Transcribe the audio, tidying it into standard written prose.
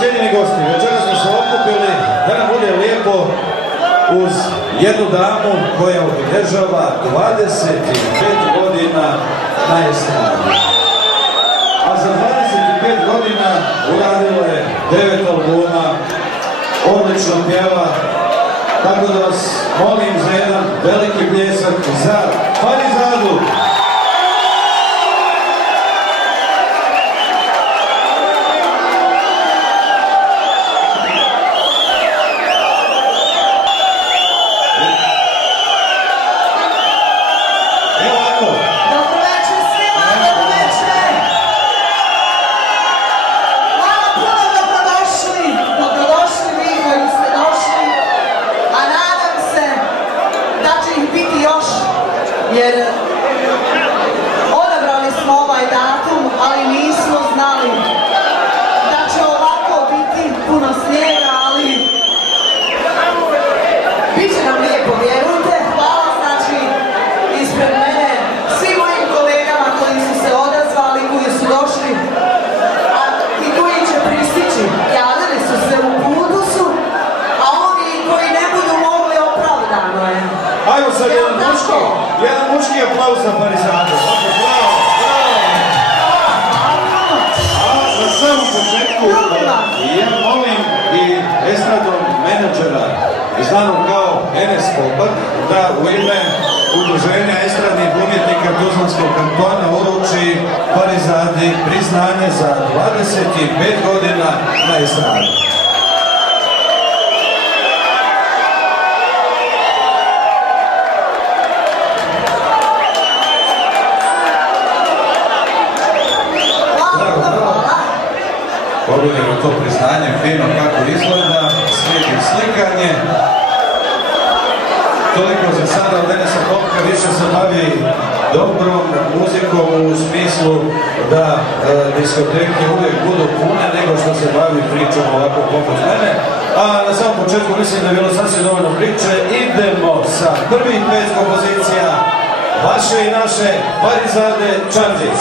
cijenjeni gosti, večeras smo se okupili da nam bude lijepo uz jednu damu koja obilježava 25 godina na estradi. A za 25 godina uradila je 9 albuma, odlično pjeva, tako da vas molim za jedan veliki pljesak za Farizadu. Jer odabrali smo ovaj datum, ali nismo znali da će ovako biti puno snijega, ali bit će nam lijepo, vjerujte. Hvala znači ispred mene svim mojim kolegama koji su se odazvali, koji su došli i koji će pristići. Javili su se, u putu su, a oni koji ne budu mogli, opravdano je. Ajmo sad jedan muški aplauz za Farizadu. A na samom početku ja molim i estradnog menadžera, znanom kao Enes Popak, da u ime Udruženja estradnih umjetnika Tuzlanskog kantona uruči Farizadi priznanje za 25 godina na estradi. Pogledajmo to priznanje, fino kako izgleda, slijedi slikanje. Toliko za sada od Enesa Popka, više se bavi dobrom muzikom u smislu da diskoteke uvijek budu pune nego što se bavi pričom ovako poput mene. A na samom početku mislim da je bilo sasvim dovoljno priče. Idemo sa prvih 5 kompozicija vaše i naše Farizade Čanđić.